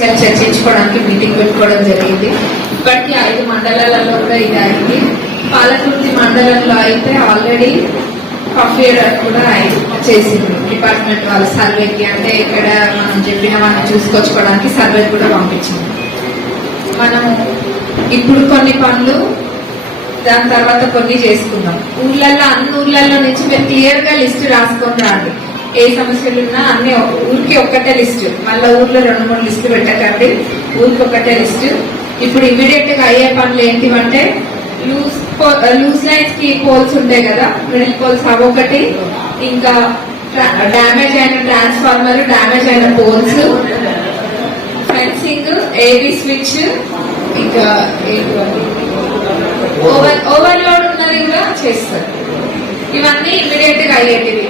చర్చించుకోవడానికి meeting పెట్టుకోవడం జరిగింది. ఇప్పటికీ ఐదు మండలాలలో కూడా ఇది అయింది. పాలకుర్తి మండలంలో అయితే ఆల్రెడీ కఫేర్ కూడా చేసింది. డిపార్ట్మెంట్ వాళ్ళ సర్వేకి అంటే ఇక్కడ మనం చెప్పిన వాళ్ళని చూసుకొచ్చుకోవడానికి సర్వే కూడా పంపించింది. మనము ఇప్పుడు కొన్ని పనులు దాని తర్వాత కొన్ని చేసుకుందాం. ఊర్లలో అన్ని ఊర్లలో నుంచి మీరు క్లియర్గా లిస్ట్ రాసుకొని రాండి. ఏ సమస్యలు ఉన్నా అన్ని ఊరికి ఒక్కటే లిస్ట్. మళ్ళీ ఊర్లో రెండు మూడు లిస్టు పెట్టకండి. ఊరికి ఒకటే లిస్ట్. ఇప్పుడు ఇమీడియట్గా అయ్యే పనులు ఏంటివంటే లూజ్ లూజ్ లైన్స్కి పోల్స్ ఉంటాయి కదా మిడిల్ పోల్స్ అవి ఒకటి ఇంకా డ్యామేజ్ అయిన ట్రాన్స్ఫార్మర్ డ్యామేజ్ అయిన పోల్స్. Fencing AB switch. ఇంకా ఓవర్ ఓవర్లోడ్ ఉన్నది కూడా చేస్తారు. ఇవన్నీ ఇమీడియట్గా అయ్యేటివి.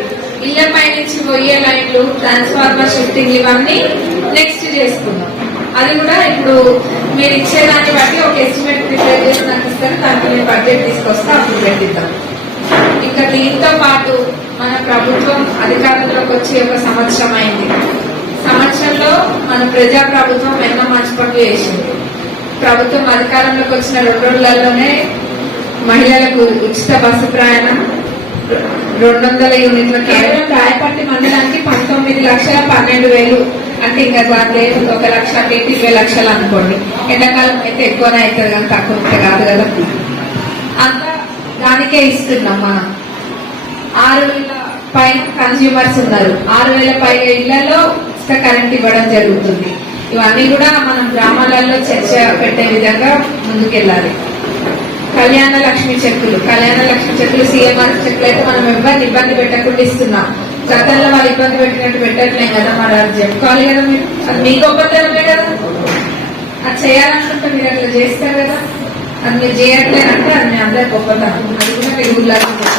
ఇళ్ళ పై నుంచి పోయే లైన్లు ట్రాన్స్ఫార్మర్ షిఫ్టింగ్ ఇవన్నీ నెక్స్ట్ చేసుకుందాం. అది కూడా ఇప్పుడు మీరు ఇచ్చేదాన్ని బట్టి ఒక ఎస్టిమేట్ ప్రిపేర్ చేసి నాకు ఇస్తారు. దానికి మేము బడ్జెట్ తీసుకొస్తే అప్పుడు పెట్టిద్దాం. ఇంకా దీంతో పాటు మన ప్రభుత్వం అధికారంలోకి వచ్చి ఒక సంవత్సరం అయింది. సంవత్సరంలో మన ప్రజా ప్రభుత్వం ఎన్నో మంచి పనులు చేసింది. ప్రభుత్వం అధికారంలోకి వచ్చిన రెండు రోజులలోనే మహిళలకు ఉచిత బస్సు ప్రయాణం రెండు వందల యూనిట్ల కేవలం రాయపట్టి మండలానికి పంతొమ్మిది లక్షల పన్నెండు వేలు. అంటే ఇంకా దాంట్లో ఒక లక్ష అంటే ఇరవై లక్షలు అనుకోండి. ఎండాకాలం అయితే ఎక్కువనే అవుతుంది కానీ తక్కువ కాదు కదా. అంత దానికే ఇస్తున్నాం మనం. ఆరు వేల పైన కన్స్యూమర్స్ ఉన్నారు. ఆరు వేల పైగా ఇళ్ళలో ఉచిత కరెంట్ ఇవ్వడం జరుగుతుంది. ఇవన్నీ కూడా మనం గ్రామాలలో చర్చ పెట్టే విధంగా ముందుకెళ్ళాలి. కళ్యాణ లక్ష్మి చెక్కులు. కళ్యాణ లక్ష్మి చెక్కులు సీఎంఆర్ చెక్కులు అయితే మనం ఎవరిని ఇబ్బంది పెట్టకుండా ఇస్తున్నాం. గతంలో వాళ్ళు ఇబ్బంది పెట్టినట్టు పెట్టట్లేం కదా మరి అది చెప్పుకోవాలి కదా మీరు? అది మీ గొప్పతనమే కదా. అది చేయాలనుకుంటే మీరు అట్లా చేస్తారు కదా. అది మీరు చేయట్లేదంటే అది మీ అందరి గొప్పతనం. అది కూడా మీరు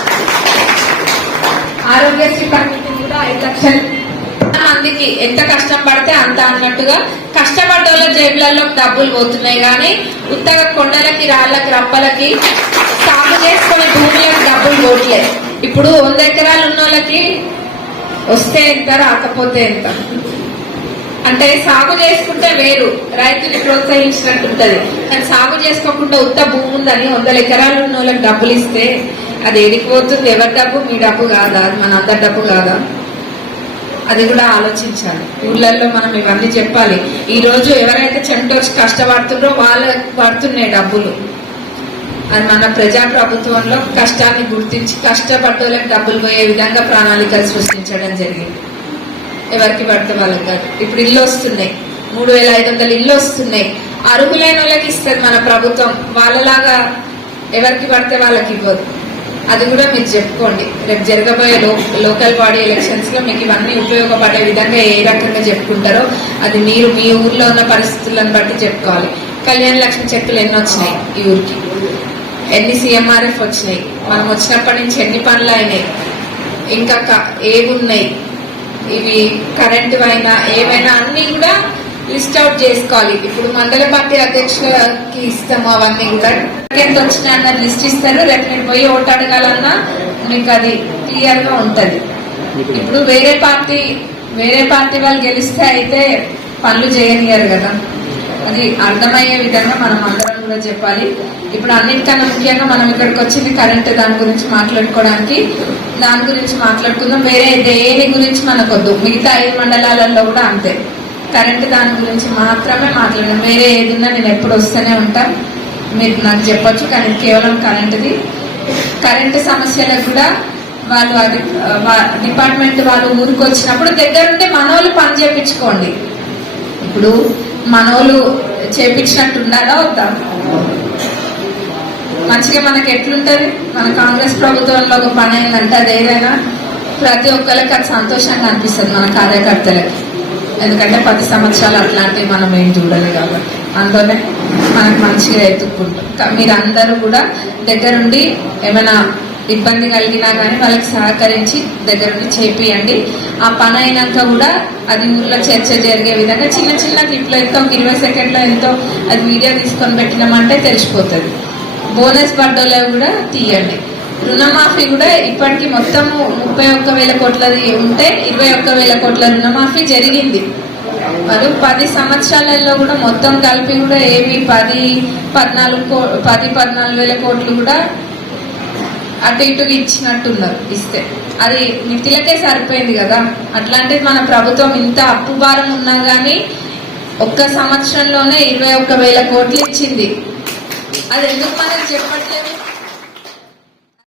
ఆరోగ్యశ్రీ పరిమితి కూడా ఐదు లక్షలు. మందికి ఎంత కష్టం పడితే అంత అన్నట్టుగా కష్టపడ్డ వాళ్ళ జేబులలో డబ్బులు పోతున్నాయి కానీ ఉత్తగా కొండలకి రాళ్ళకి రప్పలకి సాగు చేసుకునే భూములకు డబ్బులు పోట్లేదు ఇప్పుడు వంద ఎకరాలు ఉన్న వాళ్ళకి వస్తే ఎంత రాకపోతే ఎంత? అంటే సాగు చేసుకుంటే వేరు. రైతుని ప్రోత్సహించినట్టు ఉంటది కానీ సాగు చేసుకోకుండా ఉత్త భూమి ఉందని వందల ఎకరాలు ఉన్న వాళ్ళకి డబ్బులు ఇస్తే అది ఏడికి పోతుంది? ఎవరి డబ్బు? మీ డబ్బు కాదా? మన అందరి డబ్బు కాదా? అది కూడా ఆలోచించాలి. ఊళ్ళల్లో మనం ఇవన్నీ చెప్పాలి. ఈ రోజు ఎవరైతే చెమట వచ్చి కష్టపడుతుండ్రో వాళ్ళకి పడుతున్నాయి డబ్బులు. అది మన ప్రజా ప్రభుత్వంలో కష్టాన్ని గుర్తించి కష్టపడ్డోళ్ళకి డబ్బులు పోయే విధంగా ప్రణాళికలు సృష్టించడం జరిగింది. ఎవరికి పడితే వాళ్ళకి కాదు. ఇప్పుడు ఇల్లు వస్తున్నాయి. మూడు వేల ఐదు వందల ఇల్లు వస్తున్నాయి. అరుగులైన వాళ్ళకి ఇస్తుంది మన ప్రభుత్వం. వాళ్ళలాగా ఎవరికి పడితే వాళ్ళకి ఇవ్వదు. అది కూడా మీరు చెప్పుకోండి. రేపు జరగబోయే లో లోకల్ బాడీ ఎలక్షన్స్లో మీకు ఇవన్నీ ఉపయోగపడే విధంగా ఏ రకంగా చెప్పుకుంటారో అది మీరు మీ ఊర్లో ఉన్న పరిస్థితులను బట్టి చెప్పుకోవాలి. కళ్యాణ లక్ష్మి చెక్కులు ఎన్ని వచ్చినాయి ఈ ఊరికి? ఎన్ని సీఎంఆర్ఎఫ్ వచ్చినాయి? మనం వచ్చినప్పటి నుంచి ఎన్ని పనులు అయినాయి? ఇంకా క- ఏమున్నాయి? ఇవి కరెంటు అయినా ఏమైనా అన్ని కూడా లిస్ట్ అవుట్ చేసుకోవాలి. ఇప్పుడు మండల పార్టీ అధ్యక్షులకి ఇస్తాము అవన్నీ కూడా. ఎంత వచ్చినాయి అన్నది లిస్ట్ ఇస్తారు. రేపు మీరు పోయి ఓటు అడగాలన్నా మీకు అది క్లియర్గా ఉంటది. ఇప్పుడు వేరే పార్టీ వేరే పార్టీ వాళ్ళు గెలిస్తే అయితే పనులు చేయనియరు కదా. అది అర్థమయ్యే విధంగా మనం అందరం కూడా చెప్పాలి. ఇప్పుడు అన్నిటికన్నా ముఖ్యంగా మనం ఇక్కడికి వచ్చింది కరెంట్. దాని గురించి మాట్లాడుకోవడానికి దాని గురించి మాట్లాడుకుందాం. వేరే దేని గురించి మనకొద్దు. మిగతా ఐదు మండలాలలో కూడా అంతే. కరెంట్ దాని గురించి మాత్రమే మాట్లాడాను. వేరే ఏదన్నా నేను ఎప్పుడు వస్తూనే ఉంటా మీరు నాకు చెప్పొచ్చు కానీ కేవలం కరెంటుది. కరెంటు సమస్యలకు కూడా వాళ్ళు అది డిపార్ట్మెంట్ వాళ్ళు ఊరికి వచ్చినప్పుడు దగ్గరుంటే మనోళ్ళు పని చేయించుకోండి ఇప్పుడు మనోళ్ళు చేపించినట్టు ఉండాలా వద్దా? మంచిగా మనకి ఎట్లుంటది? మన కాంగ్రెస్ ప్రభుత్వంలో ఒక పని అయిందంటే అది ఏదైనా ప్రతి ఒక్కరికి అది సంతోషంగా అనిపిస్తుంది మన కార్యకర్తలకి. ఎందుకంటే పది సంవత్సరాలు అట్లాంటివి మనం ఏం చూడలేదు కాబట్టి. అందులోనే మనకు మంచిగా ఎత్తుక్కుంటాం. మీరందరూ కూడా దగ్గరుండి ఏమైనా ఇబ్బంది కలిగినా కానీ వాళ్ళకి సహకరించి దగ్గరుండి చేపియండి. ఆ పని అయినాక కూడా అది ఇందులో చర్చ జరిగే విధంగా చిన్న చిన్న క్లిప్లో ఎంతో ఒక ఇరవై సెకండ్లో ఎంతో అది వీడియో తీసుకొని పెట్టినామంటే తెలిసిపోతుంది. బోనస్ పడ్డలో కూడా తీయండి. రుణమాఫీ కూడా ఇప్పటికి మొత్తము ముప్పై ఒక్క వేల కోట్లది ఉంటే ఇరవై ఒక్క వేల కోట్ల రుణమాఫీ జరిగింది. మరి పది సంవత్సరాలలో కూడా మొత్తం కలిపి కూడా ఏమి పది పద్నాలుగు కో- పది పద్నాలుగు వేల కోట్లు కూడా అటు ఇటుగా ఇచ్చినట్టున్నారు ఇస్తే. అది నిధులకే సరిపోయింది కదా. అట్లాంటిది మన ప్రభుత్వం ఇంత అప్పు భారం ఉన్నా కానీ ఒక్క సంవత్సరంలోనే ఇరవై ఒక్క వేల కోట్లు ఇచ్చింది. అది ఎందుకు మనకి చెప్పట్లేదు?